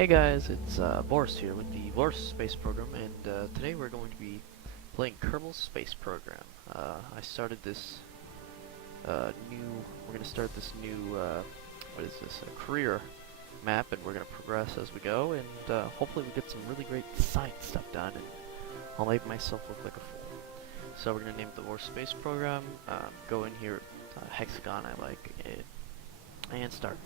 Hey guys, it's Vorse here with the Vorse Space Program, and today we're going to be playing Kerbal Space Program. I started this we're going to start this new, what is this, a career map, and we're going to progress as we go, and hopefully we get some really great science stuff done, and I'll make myself look like a fool. So we're going to name it the Vorse Space Program, go in here, hexagon I like, and start.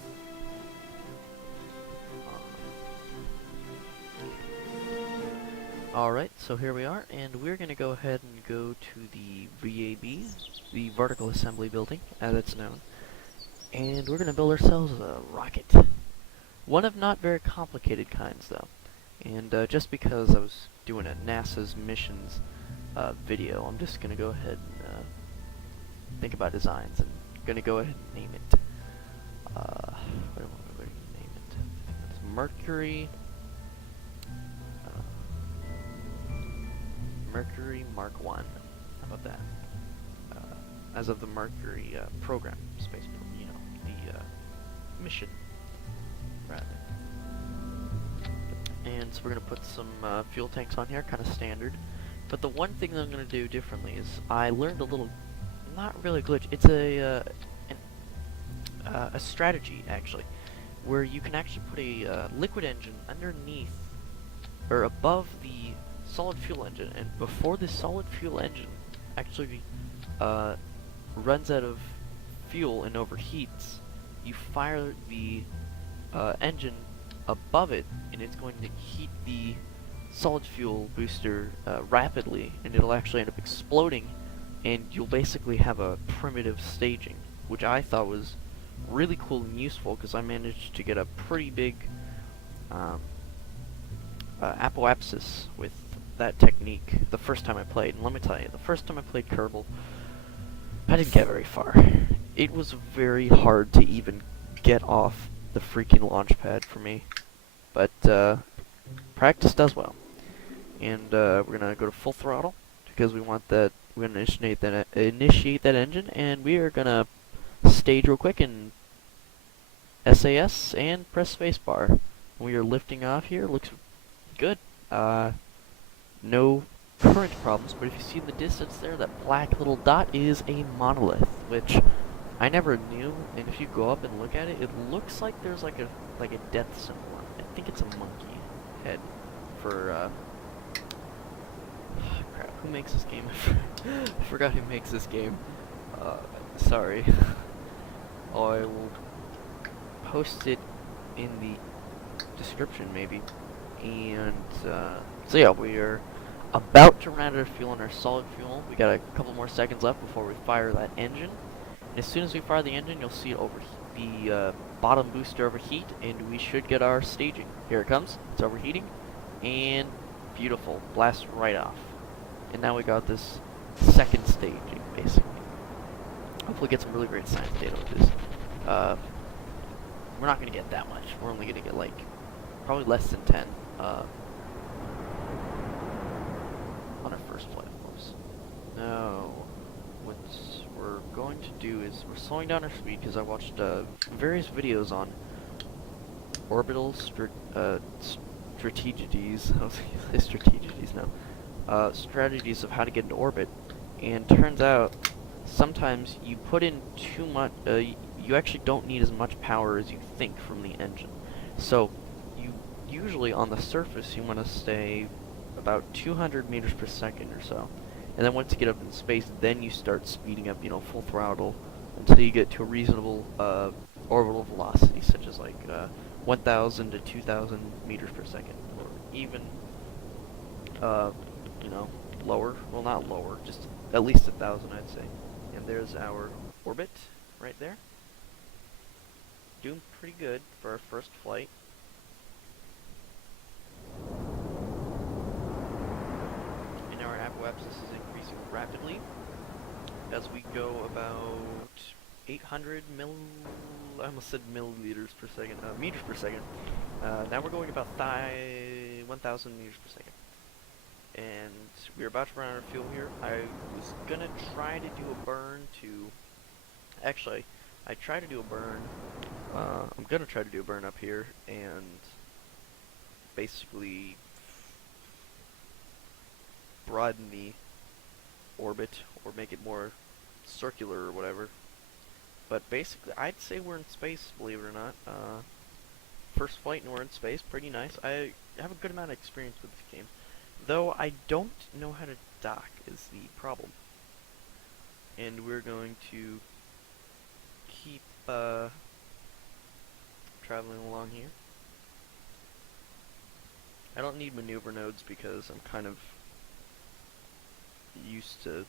Alright, so here we are, and we're going to go ahead and go to the VAB, the Vertical Assembly Building, as it's known, and we're going to build ourselves a rocket. One of not very complicated kinds, though. And just because I was doing a NASA's missions video, I'm just going to go ahead and think about designs, and going to go ahead and name it. What do I want to name it? I think that's Mercury. Mercury Mark 1. How about that? As of the Mercury program, the mission, rather. And so we're gonna put some fuel tanks on here, kind of standard. But the one thing that I'm gonna do differently is I learned a little, not really a glitch. It's a strategy actually, where you can actually put a liquid engine underneath or above the solid fuel engine, and before the solid fuel engine actually runs out of fuel and overheats, you fire the engine above it, and it's going to heat the solid fuel booster rapidly, and it'll actually end up exploding, and you'll basically have a primitive staging, which I thought was really cool and useful because I managed to get a pretty big apoapsis with that technique the first time I played. And let me tell you, the first time I played Kerbal, I didn't get very far. It was very hard to even get off the freaking launch pad for me. But practice does well. And we're gonna go to full throttle because we want that. We're gonna initiate that engine, and we are gonna stage real quick and SAS and press spacebar. We are lifting off here. Looks good. No current problems, but if you see in the distance there, that black little dot is a monolith, which I never knew, and if you go up and look at it, it looks like there's like a death symbol. I think it's a monkey head for, crap, who makes this game? I forgot who makes this game. Sorry. I will post it in the description, maybe. And, so yeah, we are about to run out of fuel in our solid fuel. We got a couple more seconds left before we fire that engine. And as soon as we fire the engine, you'll see it the bottom booster overheat, and we should get our staging. Here it comes. It's overheating, and beautiful. Blast right off. And now we got this second staging, basically. Hopefully get some really great science data with this. We're not going to get that much. We're only going to get, like, probably less than 10. On our first flight, of course. Now, what we're going to do is we're slowing down our speed because I watched various videos on orbital strategies. I was going to say strategies now. Strategies of how to get into orbit, and turns out sometimes you put in too much. You actually don't need as much power as you think from the engine. So usually on the surface you want to stay about 200 meters per second or so, and then once you get up in space, then you start speeding up, full throttle, until you get to a reasonable orbital velocity, such as like 1,000 to 2,000 meters per second, or even lower. Well, not lower, just at least 1,000, I'd say. And there's our orbit right there. Doing pretty good for our first flight. Our apoapsis is increasing rapidly as we go about 800 I almost said milliliters per second, meters per second. Now we're going about 1,000 meters per second. And we're about to run out of fuel here. I was gonna try to do a burn to, actually, I tried to do a burn, I'm gonna try to do a burn up here, and basically broaden the orbit or make it more circular or whatever. But basically, I'd say we're in space, believe it or not. First flight and we're in space, pretty nice. I have a good amount of experience with this game. Though I don't know how to dock is the problem. And we're going to keep traveling along here. I don't need maneuver nodes because I'm kind of used to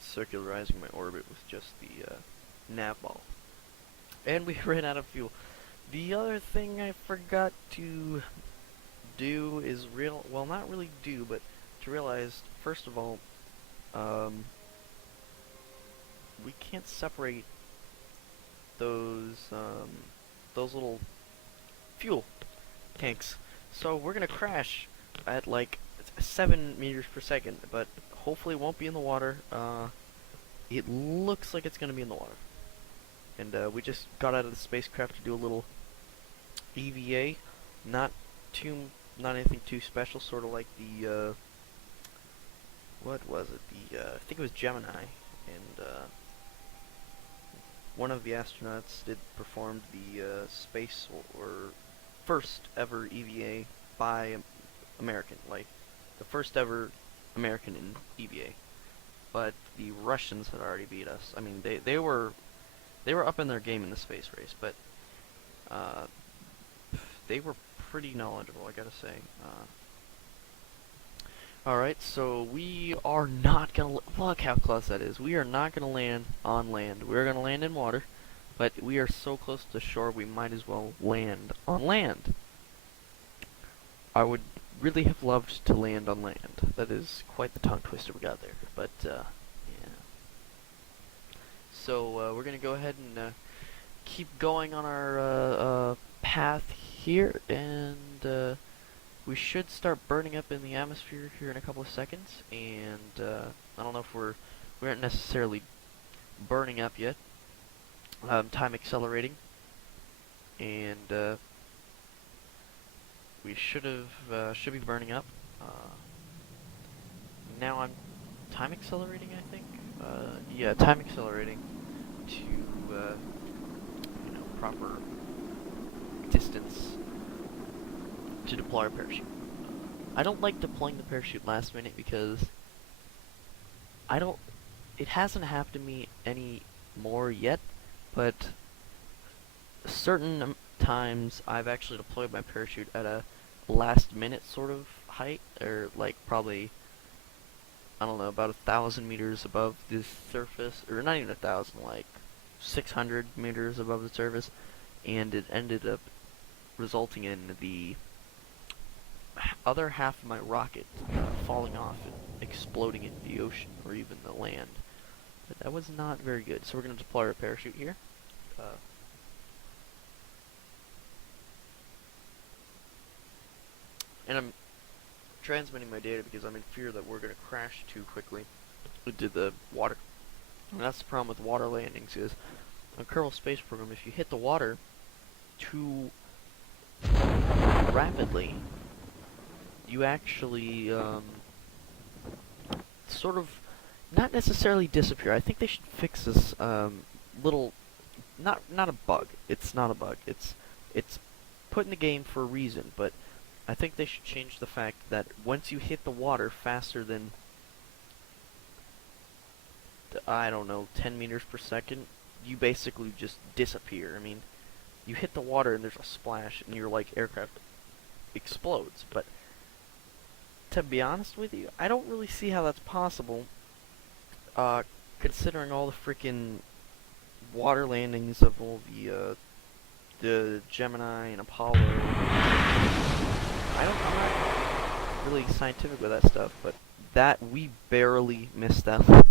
circularizing my orbit with just the nav ball. And we ran out of fuel. The other thing I forgot to do is well, not really do, but to realize, first of all, we can't separate those little fuel tanks. So we're gonna crash at like 7 meters per second, but hopefully it won't be in the water. It looks like it's gonna be in the water. And we just got out of the spacecraft to do a little EVA, not anything too special, sort of like the what was it? I think it was Gemini, and one of the astronauts performed the space or first ever EVA by American, like the first ever American in EVA. But the Russians had already beat us. I mean, they were up in their game in the space race, but they were pretty knowledgeable, I gotta say. Alright, so we are not gonna look how close that is. We are not gonna land on land. We're gonna land in water, but we are so close to shore we might as well land on land. I would really have loved to land on land. That is quite the tongue twister we got there, but yeah. So we're gonna go ahead and keep going on our path here, and we should start burning up in the atmosphere here in a couple of seconds. And I don't know if we aren't necessarily burning up yet. Time accelerating, and we should be burning up. Now I'm time accelerating, I think. Yeah, time accelerating to proper distance to deploy our parachute. I don't like deploying the parachute last minute because it hasn't happened to me any more yet, but certain times I've actually deployed my parachute at a last minute sort of height, or like probably, I don't know, about 1,000 meters above the surface, or not even 1,000, like 600 meters above the surface, and it ended up resulting in the other half of my rocket falling off and exploding into the ocean or even the land. But that was not very good. So we're going to deploy our parachute here. And I'm transmitting my data because I'm in fear that we're going to crash too quickly into the water. And that's the problem with water landings is, on Kerbal Space Program, if you hit the water too rapidly, you actually sort of not necessarily disappear. I think they should fix this little not a bug. It's not a bug. It's put in the game for a reason, but I think they should change the fact that once you hit the water faster than, I don't know, 10 meters per second, you basically just disappear. I mean, you hit the water and there's a splash and your like aircraft explodes, but to be honest with you, I don't really see how that's possible, considering all the freaking water landings of all the Gemini and Apollo. I'm not really scientific with that stuff, but we barely missed that.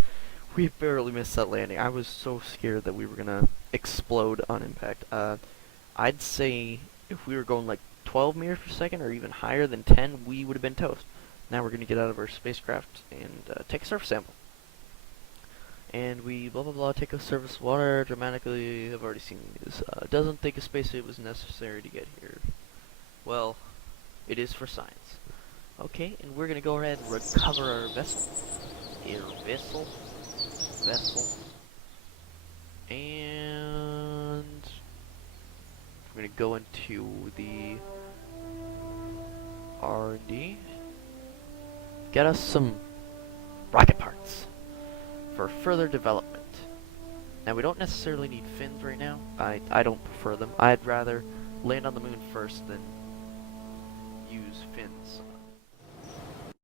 We barely missed that landing. I was so scared that we were gonna explode on impact. I'd say if we were going like 12 meters per second or even higher than 10, we would have been toast. Now we're gonna get out of our spacecraft and take a surface sample. And we blah blah blah, take a surface water dramatically. I've already seen these. Doesn't think a spacesuit was necessary to get here. Well, It is for science. Okay, and we're gonna go ahead and recover our vessel, and we're gonna go into the R&D. Get us some rocket parts for further development. Now, we don't necessarily need fins right now. I don't prefer them. I'd rather land on the moon first than use fins.